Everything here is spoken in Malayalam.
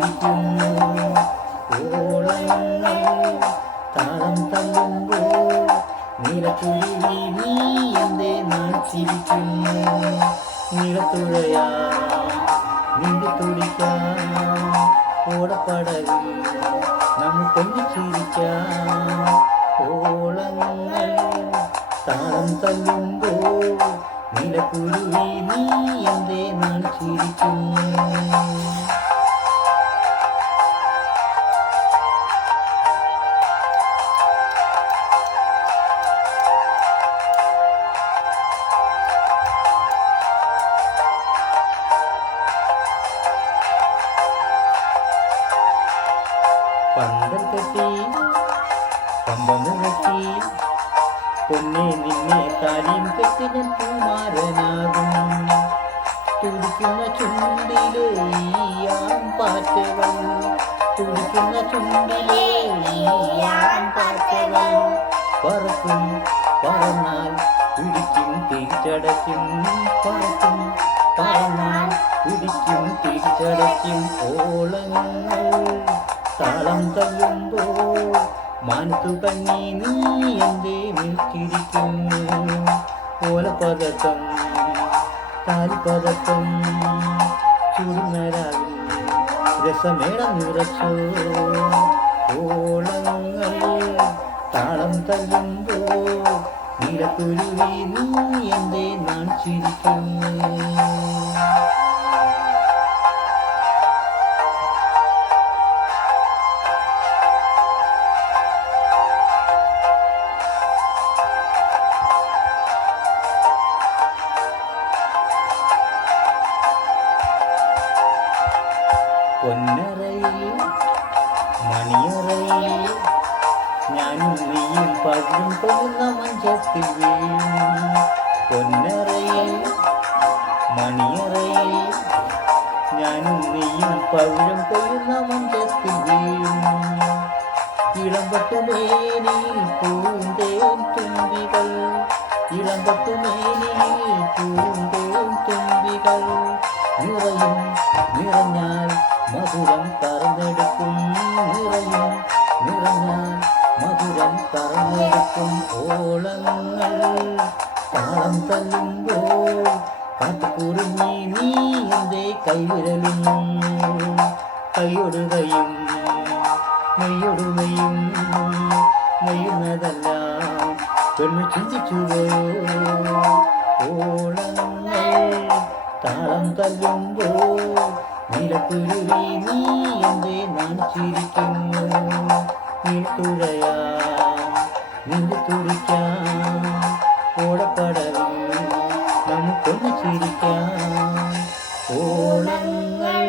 ചിരിക്കുന്നു. ഓളങ്ങൾ താളം തല്ലുമ്പോൾ നീലക്കുരുവി നീ എന്തേ നാൾ ചിരിക്കുന്നു. നീലത്തുഴയാ നീന്തി തുടിക്കാം ഓടപ്പടവിൽ നമുക്കൊന്ന് ചിരിക്കാം. ഓളങ്ങൾ താളം തല്ലുമ്പോൾ നീലക്കുരുവി നീ എന്തേ നാൾ ചിരിക്കുന്നു. പന്തൽ കെട്ടി പമ്പൊന്ന് കെട്ടി പൊന്നെ നിന്നെ താലിയും കെട്ടി ഞാൻ കുമാരനാകും. തുടിക്കുന്ന ചുണ്ടിലെ പാറ്റകൾ തുടിക്കുന്ന ചുണ്ടിലെ പാറ്റകൾ പറക്കും പറന്നാൽ പിടിക്കും തിരിച്ചടയ്ക്കും. പറക്കും പറന്നാൽ പിടിക്കും തിരിച്ചടയ്ക്കും. ഓളങ്ങൾ താളം തല്ലുമ്പോൾ മാനത്തു കണ്ണി നീ എന്തേ നിൽക്കിരിക്കുന്നു. ഓലപ്പതക്കം താലിപ്പതക്കം ചുടുന്നരാവിൽ രസമേളം നിറച്ചോ. ഓളങ്ങൾ താളം തല്ലുമ്പോൾ നീലക്കുരുവി നീ എന്തേ നാൾ ചിരിക്കുന്നു. പൊന്നറയിൽ മണിയറയിൽ ഞാനും നീയും പകലും കൊള്ളുന്ന മഞ്ചത്തിൽ വീഴും. പൊന്നറയിൽ മണിയറയിൽ ഞാനും നീയും പകലും കൊള്ളുന്ന മഞ്ചത്തിൽ വീഴും. ഇളമ്പട്ടുമേനിയിൽ പൂന്തേൻ തുമ്പികൾ ഇളമ്പട്ടുമേനിയിൽ പൂന്തേൻ തുമ്പികൾ നിറയും. നിറഞ്ഞാൽ മധുരം പറന്നെടുക്കും. നിറയും നിറഞ്ഞാൽ മധുരം പറന്നെടുക്കും. ഓളങ്ങൾ താളം തല്ലുമ്പോൾ കാത്തുകുറുങ്ങി നീ എന്തേ കൈവിരലും. കൈയൊടുകയും മെയ്യൊടുകയും മെയ്യുന്നതെല്ലാം പെണ്ണു ചിന്തിച്ചുപോയോ. ഓളങ്ങൾ താളം തല്ലുമ്പോൾ നീലക്കുരുവി നീ എന്തേ നാൾ ചിരിക്കുന്നു. നീർത്തുഴയാം നീന്തി തുടിക്കാം ഓടപ്പടവിൽ നമുക്കൊന്ന് ചിരിക്കാം. ഓളങ്ങൾ